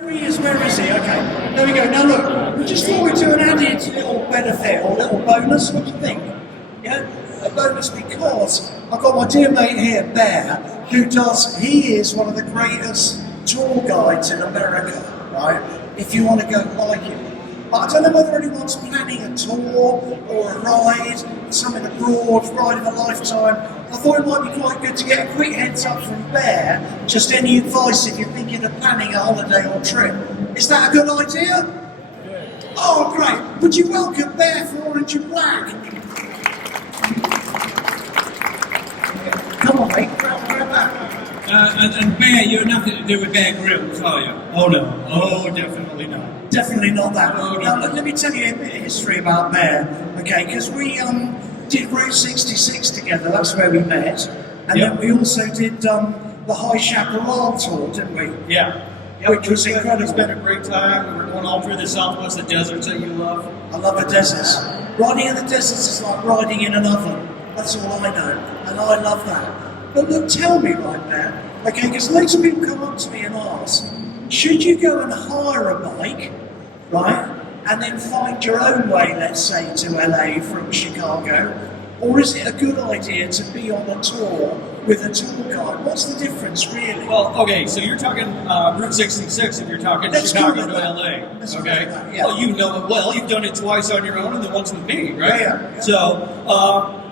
Where is he? Okay, there we go. Now look, we just thought we'd do an added little benefit or little bonus. What do you think? Yeah, a bonus because I've got my dear mate here, Bear, he is one of the greatest tour guides in America, right? If you want to go like him. But I don't know whether anyone's planning a tour or a ride, something abroad, ride of a lifetime. I thought it might be quite good to get a quick heads up from Bear, just any advice if you're thinking of planning a holiday or trip. Is that a good idea? Yeah. Oh, great. Would you welcome Bear for Orange and Black? Come on, mate. Grab that. And Bear, you're nothing to do with Bear Grylls, are you? Oh, no. Oh, definitely not. Definitely not that. Oh, no. Now, let me tell you a bit of history about Bear, okay? Because we did Route 66 together, that's where we met. And then we also did the High Chaparral tour, didn't we? Yeah. Which was incredible. It's been a great time. We were going all through the Southwest, the deserts that you love. I love the deserts. Riding in the deserts is like riding in an oven. That's all I know. And I love that. But look, tell me right now, okay, because loads of people come up to me and ask, should you go and hire a bike, right, and then find your own way, let's say, to LA from Chicago, or is it a good idea to be on a tour with a tour guide? What's the difference, really? Well, okay, so you're talking Route 66 if you're talking Chicago to LA, okay? Yeah. Well, you know it well. You've done it twice on your own and then once with me, right? Yeah. So,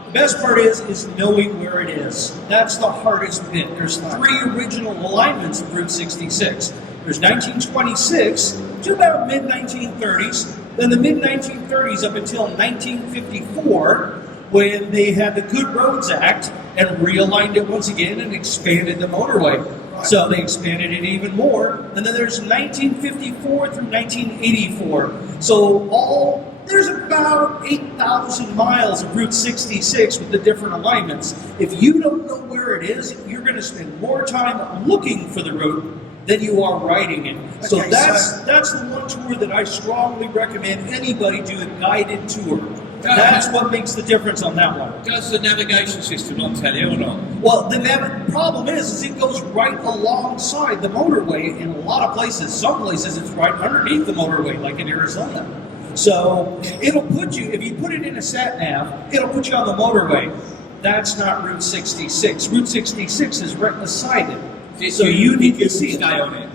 the best part is knowing where it is. That's the hardest bit. There's 3 original alignments of Route 66. There's 1926 to about mid-1930s, then the mid-1930s up until 1954, when they had the Good Roads Act and realigned it once again and expanded the motorway. So they expanded it even more. And then there's 1954 through 1984. So there's about 8,000 miles of Route 66 with the different alignments. If you don't know where it is, you're going to spend more time looking for the route than you are riding it. So Okay, that's the one tour that I strongly recommend anybody do, a guided tour. That's what makes the difference on that one. Does the navigation system not tell you or not? Well, the problem is it goes right alongside the motorway in a lot of places. Some places it's right underneath the motorway, like in Arizona. So it'll put you, if you put it in a sat nav, it'll put you on the motorway. That's not Route 66. Route 66 is right beside it. So you need to see stay on it.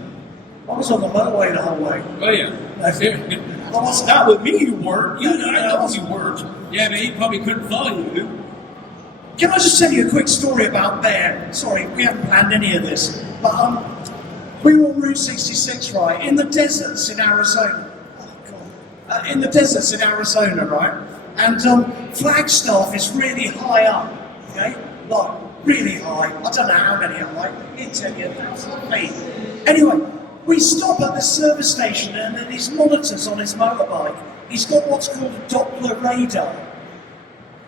I was on the motorway the whole way. Oh yeah. That's it. Not with me, you weren't. I know you weren't. Yeah, but he probably couldn't follow you. Can I just tell you a quick story about Bear? Sorry, we haven't planned any of this. But we were on Route 66, right, in the deserts in Arizona. Oh, God. In the deserts in Arizona, right? And Flagstaff is really high up, okay? Like, really high. I don't know how many are like. He'd tell you 1,000 feet. Anyway, we stop at the service station and then his monitors on his motorbike. He's got what's called a Doppler radar,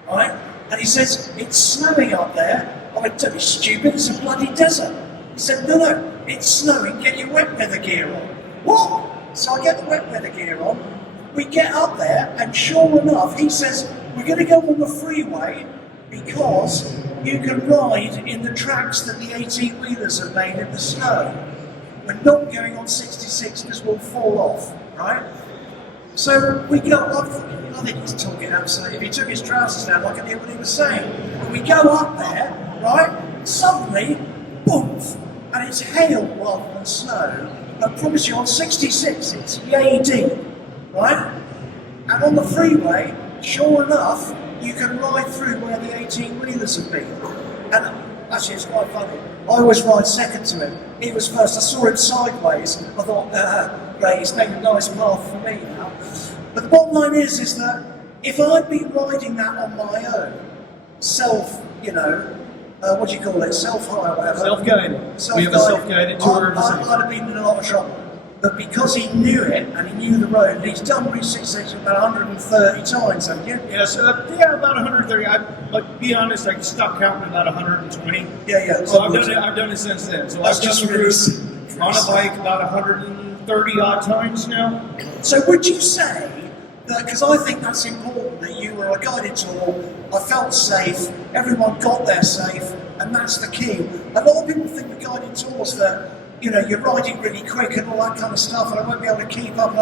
right? And he says, it's snowing up there. I went, don't be stupid, it's a bloody desert. He said, no, it's snowing, get your wet weather gear on. What? So I get the wet weather gear on, we get up there, and sure enough, he says, we're going to go on the freeway because you can ride in the tracks that the 18-wheelers have made in the snow. We're not going on 66 because we'll fall off, right? So we go up, I think he's talking absolutely, if he took his trousers down, I could hear what he was saying. And we go up there, right? Suddenly, boom, and it's hail rather than snow. I promise you, on 66, it's yay deep, right? And on the freeway, sure enough, you can ride through where the 18-wheelers have been. And actually, it's quite funny. I always ride second to him. He was first. I saw him sideways. I thought, great, he's taking a nice path for me now. But the bottom line is that if I'd been riding that on my own, what do you call it? Self-hire, whatever. Self-guided. We have a self-guided tour. I'd have been in a lot of trouble. But because he knew it and he knew the road, and he's done Route 66 about 130 times, haven't you? Yeah, so about 130. But be honest, I stopped counting about 120. Yeah. So I've done it since then. So That's I've done just the route on a bike about 130 odd times now. So would you say that, because I think that's important, that you were a guided tour, I felt safe, everyone got there safe, and that's the key. A lot of people think with guided tours that you're riding really quick and all that kind of stuff, and I won't be able to keep up.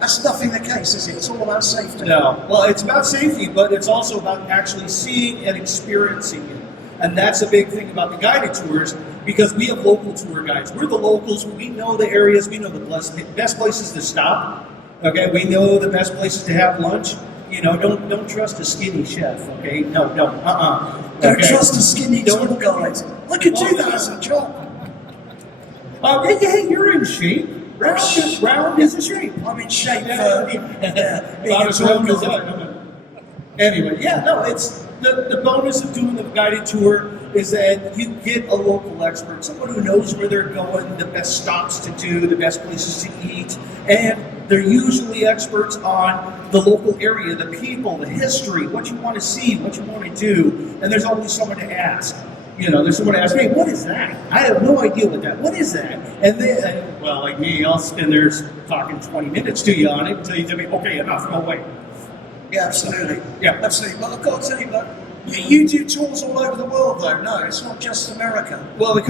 That's nothing the case, is it? It's all about safety. No. Well, it's about safety, but it's also about actually seeing and experiencing it. And that's a big thing about the guided tours, because we have local tour guides. We're the locals. We know the areas. We know the best places to stop. Okay, we know the best places to have lunch. Don't trust a skinny chef. Okay, no. Don't trust a skinny tour guide. I could do that as a job. Yeah, you're in shape. Round is in shape. I'm in shape for About as round as I. Anyway, it's the bonus of doing the guided tour is that you get a local expert, someone who knows where they're going, the best stops to do, the best places to eat, and they're usually experts on the local area, the people, the history, what you want to see, what you want to do, and there's always someone to ask. There's someone to ask, hey, what is that? I have no idea what is that? And then, like me, I'll spend there talking 20 minutes to you on it until you tell me, okay, enough, go away. Yeah, absolutely. Yeah. Absolutely. But I've got to tell you, you do tours all over the world, though. No, it's not just America. Well, our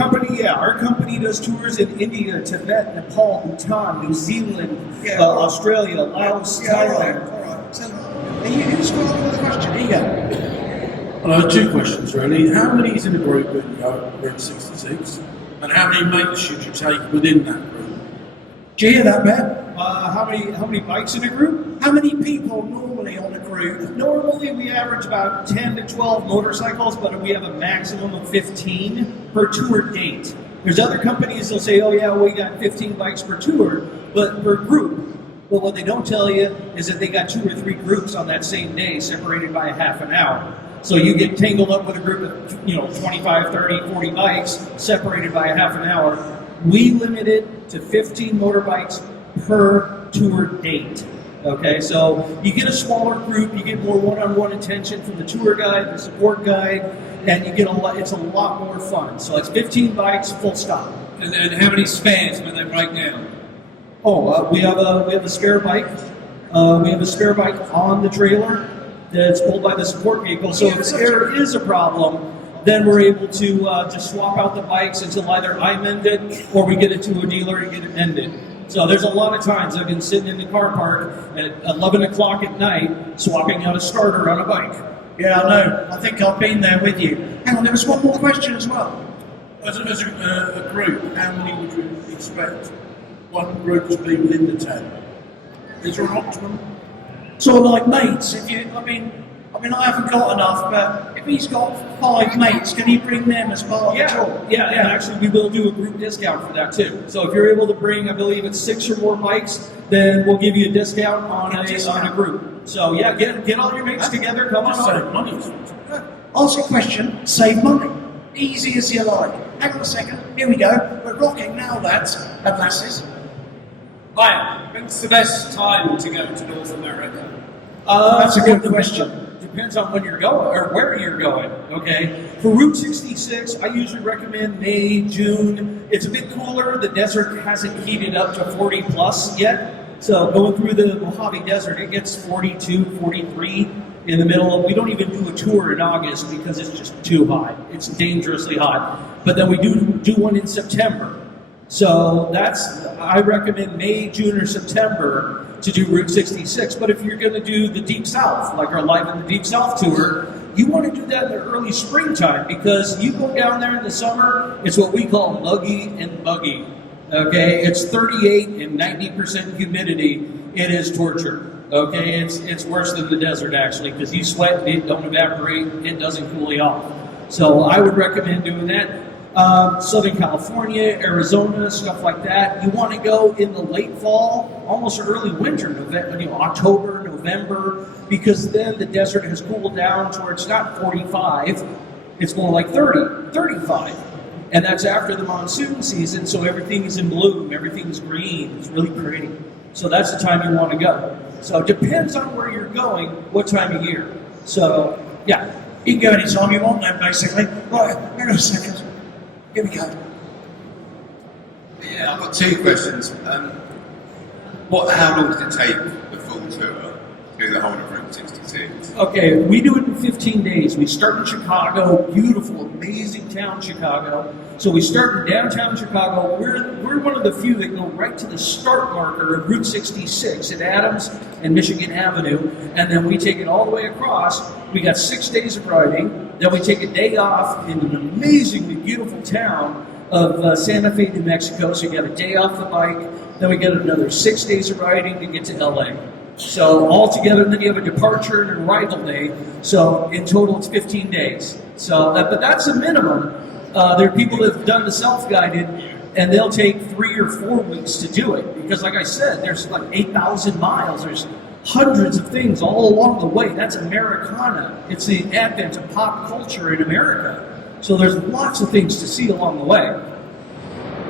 company does tours in India, Tibet, Nepal, Bhutan, New Zealand, Australia, Laos, Thailand. All right. So, who's got another question? Here you go. Well, I have two questions really. How many is in a group when you go Route 66? And how many mates should you take within that group? Do you hear that, Ben? How many bikes in a group? How many people normally on a group? Normally we average about 10 to 12 motorcycles, but we have a maximum of 15 per tour date. There's other companies that'll say, oh yeah, we got 15 bikes per tour, but per group. But what they don't tell you is that they got 2 or 3 groups on that same day, separated by a half an hour. So you get tangled up with a group of 25, 30, 40 bikes, separated by a half an hour. We limit it to 15 motorbikes per tour date. Okay, so you get a smaller group, you get more one-on-one attention from the tour guide, the support guide, and you get it's a lot more fun. So it's 15 bikes, full stop. And how many spares when they break down? We have a spare bike. We have a spare bike on the trailer that's pulled by the support vehicle. So if there is a problem, then we're able to just swap out the bikes until either I mend it or we get it to a dealer and get it mended. So there's a lot of times I've been sitting in the car park at 11 o'clock at night swapping out a starter on a bike. Yeah, I know. I think I've been there with you. Hang on, there was one more question as well. As a group, how many would you expect one group to be within the 10? Is there an optimum? Sort of like mates. I haven't got enough, but if he's got 5 mates, can he bring them as part of the tour? Yeah, and actually we will do a group discount for that too. So if you're able to bring, I believe it's 6 or more bikes, then we'll give you a discount on a group. So yeah, get all your mates together, come on Save money. Ask a question, save money. Easy as you like. Hang on a second, here we go. We're rocking now, lads and lasses. Hi, when's the best time to go to North America? That's a good question. Depends on when you're going or where you're going. Okay, for Route 66, I usually recommend May, June. It's a bit cooler. The desert hasn't heated up to 40 plus yet. So going through the Mojave Desert, it gets 42, 43 in the middle. We don't even do a tour in August because it's just too hot. It's dangerously hot. But then we do one in September. So I recommend May, June, or September to do Route 66. But if you're going to do the Deep South, like our Live in the Deep South tour, you want to do that in the early springtime because you go down there in the summer, it's what we call muggy and buggy. Okay, it's 38 and 90% humidity. It is torture. Okay, it's worse than the desert actually because you sweat, it don't evaporate, it doesn't cool you off. So I would recommend doing that. Southern California, Arizona, stuff like that. You want to go in the late fall, almost early winter, October, November, because then the desert has cooled down to where it's not 45, it's more like 30, 35. And that's after the monsoon season, so everything is in bloom, everything's green, it's really pretty. So that's the time you want to go. So it depends on where you're going, what time of year. So, yeah. You can go anytime you want then, basically. Right, hang on a second. Here we go. Yeah, I've got 2 questions. How long does it take the full tour? do the whole of Route 66? Okay, we do it in 15 days. We start in Chicago, beautiful, amazing town, Chicago. So we start in downtown Chicago. We're one of the few that go right to the start marker of Route 66 at Adams and Michigan Avenue, and then we take it all the way across. We got 6 days of riding. Then we take a day off in an amazingly beautiful town of Santa Fe, New Mexico. So you got a day off the bike. Then we get another 6 days of riding to get to LA. So all together, then you have a departure and an arrival day. So in total, it's 15 days. So, but that's a minimum. There are people that have done the self-guided, and they'll take 3 or 4 weeks to do it because, like I said, there's like 8,000 miles. There's hundreds of things all along the way. That's Americana. It's the advent of pop culture in America. So there's lots of things to see along the way.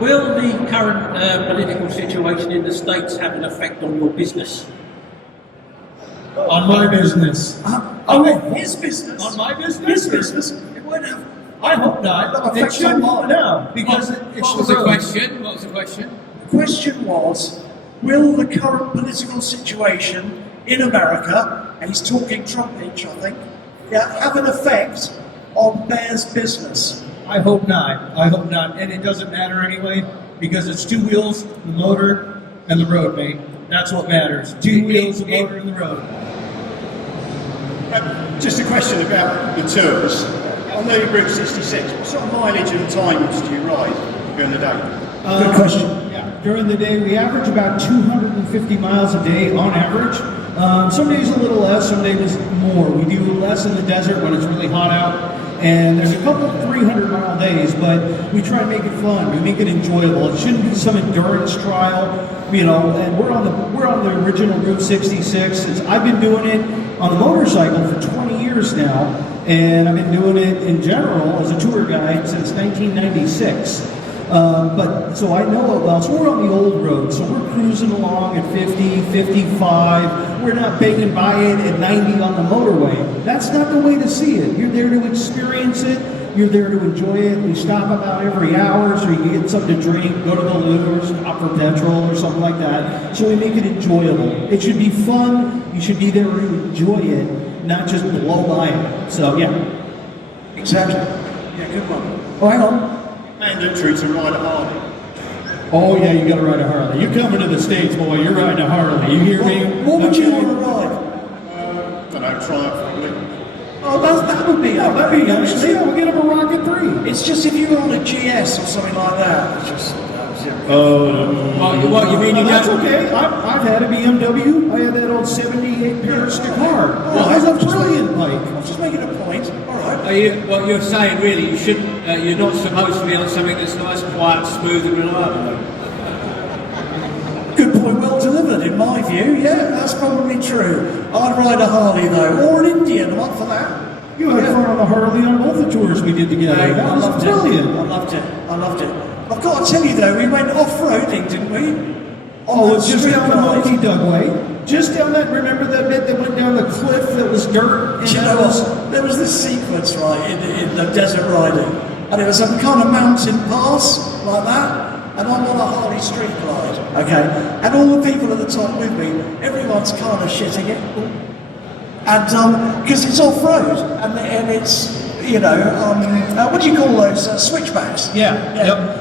Will the current political situation in the States have an effect on your business? On my business. His business. On my business? His business. It won't have. I hope not. It shouldn't. No, because it's What was the question? What was the question? The question was, will the current political situation in America, and he's talking Trumpage, I think, have an effect on Bear's business? I hope not. I hope not. And it doesn't matter anyway, because it's 2 wheels, the motor, and the road, mate. That's what matters. 2 wheels, the motor, and the road. Just a question about the tours. On the Route 66, what sort of mileage and times do you ride during the day? Good question. Yeah, during the day, we average about 250 miles a day on average. Some days a little less, some days more. We do less in the desert when it's really hot out. And there's a couple of 300-mile days, but we try to make it fun. We make it enjoyable. It shouldn't be some endurance trial, you know. And we're on the original Route 66. I've been doing it on a motorcycle for 20 years now, and I've been doing it in general as a tour guide since 1996. But so I know it well. So we're on the old road. So we're cruising along at 50, 55. We're not banging by it at 90 on the motorway. That's not the way to see it. You're there to experience it. You're there to enjoy it. We stop about every hour so you can get something to drink, go to the loo, or stop for petrol or something like that. So we make it enjoyable. It should be fun. You should be there to enjoy it, not just blow by it. So yeah. Exactly. Yeah, good one. Oh, hang on. Mandatory to ride a Harley. Oh yeah, you got to ride a Harley. You coming to the States, boy? You're riding a Harley. You hear me? What would you want to ride? I don't know, Triumph probably. Oh, that would be. That'd be nice. Yeah, we'll get him a Rocket 3. It's just if you were on a GS or something like that. It's just. What you mean? That's okay. I've had a BMW. I had that old '78 Paris Dakar. Well, It's a brilliant bike. I was just making a point. All right. What you're saying really, you shouldn't. You're not supposed to be on something that's nice, quiet, smooth, and reliable. Good point, well delivered in my view. Yeah, that's probably true. I'd ride a Harley though, or an Indian. I'm up for that. You had fun on the Harley on both the tours we did together. I That was loved brilliant. it. I loved it. I've got to tell you though, we went off-roading, didn't we? Oh, it's that just street down the ride. Monkey Dug way. Just down that, remember that bit that went down the cliff that was dirt? Do you know what? There was this sequence, right, in the desert riding, and it was some kind of mountain pass, like that, and I'm on a Harley street ride, okay? And all the people at the top with me, everyone's kind of shitting it. And, because it's off-road, and it's, you know, what do you call those, switchbacks? Yeah,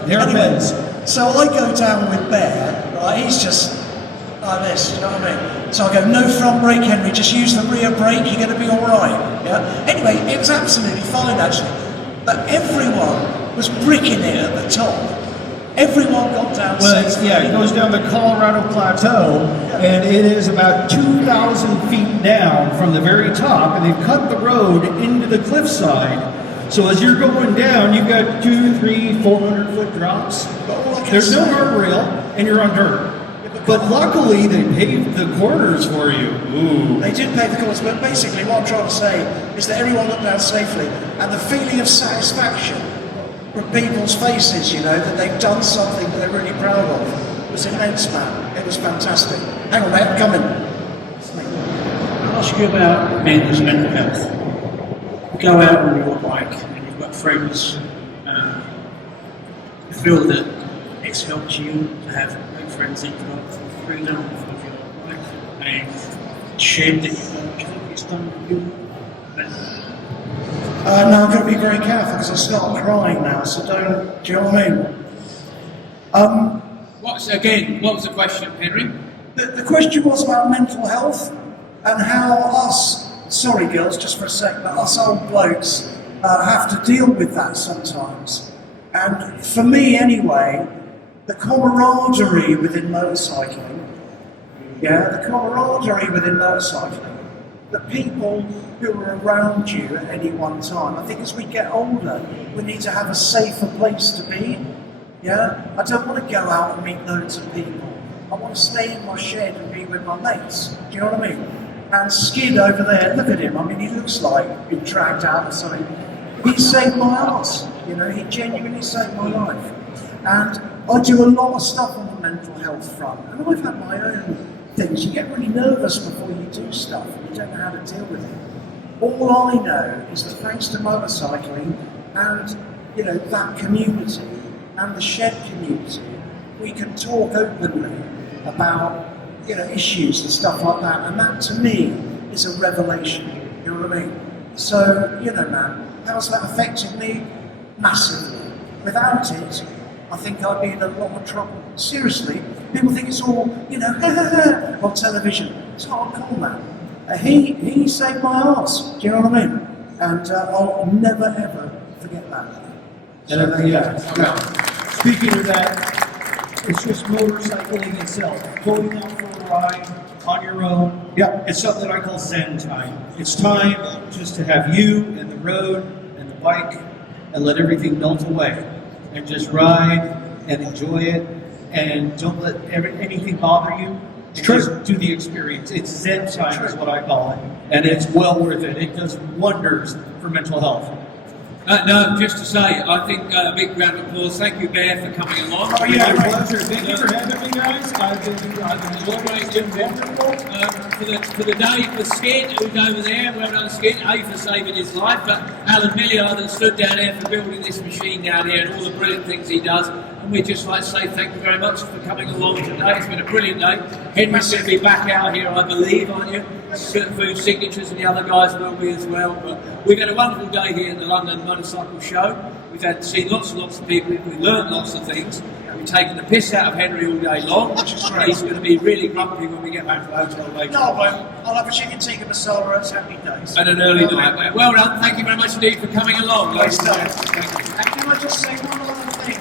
yep, Anyways, so I go down with Bear, right, he's just like this, you know what I mean? So I go, no front brake, Henry, just use the rear brake, you're going to be all right. Yeah. Anyway, it was absolutely fine, actually. But everyone was bricking it at the top. Everyone got down safely. Yeah, it goes down the Colorado Plateau, and it is about 2,000 feet down from the very top, and they've cut the road into the cliffside. So as you're going down, you've got 200, 300, 400-foot drops. There's no guardrail, and you're on dirt. But luckily, they paved the corners for you. Ooh. They did pave the corners, but basically what I'm trying to say is that everyone got down safely, and the feeling of satisfaction from people's faces, you know, that they've done something that they're really proud of, was immense, man. It was fantastic. Hang on, mate, I'm coming. I'll ask you about men's mental health. You go out on your bike and you've got friends. You feel that it's helped you to have good friends that you've got freedom of your bike, and shed that you've done? Do you think it's done you? No, I'm going to be very careful because I start crying now, so don't, do you know what I mean? What was the question, Henry? The question was about mental health and how us, sorry girls, just for a sec, but us old blokes have to deal with that sometimes. And for me anyway, the camaraderie within motorcycling, the people who are around you at any one time. I think as we get older, we need to have a safer place to be. Yeah, I don't want to go out and meet loads of people. I want to stay in my shed and be with my mates. Do you know what I mean? And Skid over there, look at him. I mean, he looks like he's been dragged out of something. He saved my ass. You know, he genuinely saved my life. And I do a lot of stuff on the mental health front, and I've had my own things. You get really nervous before you do stuff, and you don't know how to deal with it. All I know is that thanks to motorcycling and, you know, that community and the shed community, we can talk openly about, you know, issues and stuff like that, and that to me is a revelation. You know what I mean? So, you know, man, how's that affected me? Massively. Without it, I think I'd be in a lot of trouble. Seriously, people think it's all, you know, on television. It's hardcore, man. He saved my ass. Do you know what I mean? And I'll never ever forget that. So there you go. Now, speaking of that, it's just motorcycling itself. Going out for a ride on your own. Yeah. It's something that I call Zen time. It's time just to have you and the road and the bike and let everything melt away. And just ride and enjoy it, and don't let anything bother you. Just do the experience. It's Zen time is what I call it, and it's well worth it. It does wonders for mental health. No, just to say, I think a big round of applause. Thank you, Bear, for coming along. Oh yeah, my pleasure. Thank you for having me, guys. I've enjoyed it. For the day for Skid, who's over there, well done Skid, A for saving his life, but Alan Milliard that stood down there for building this machine down here and all the brilliant things he does. And we'd just like to say thank you very much for coming along today. It's been a brilliant day. Henry's going to be back out here, I believe, aren't you? Food Signatures and the other guys will be as well. But we've had a wonderful day here at the London Motorcycle Show. We've seen lots and lots of people. We've learned lots of things. We've taken the piss out of Henry all day long. Which is great. He's going to be really grumpy when we get back to the hotel later. No, I won't. I'll have a chicken tikka masala at happy days. And an early night. Well done. Thank you very much indeed for coming along. Nice day. And can I just say one other thing?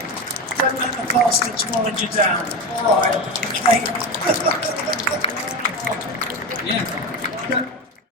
Don't let the bastards grind you down. All right. Okay. Yeah.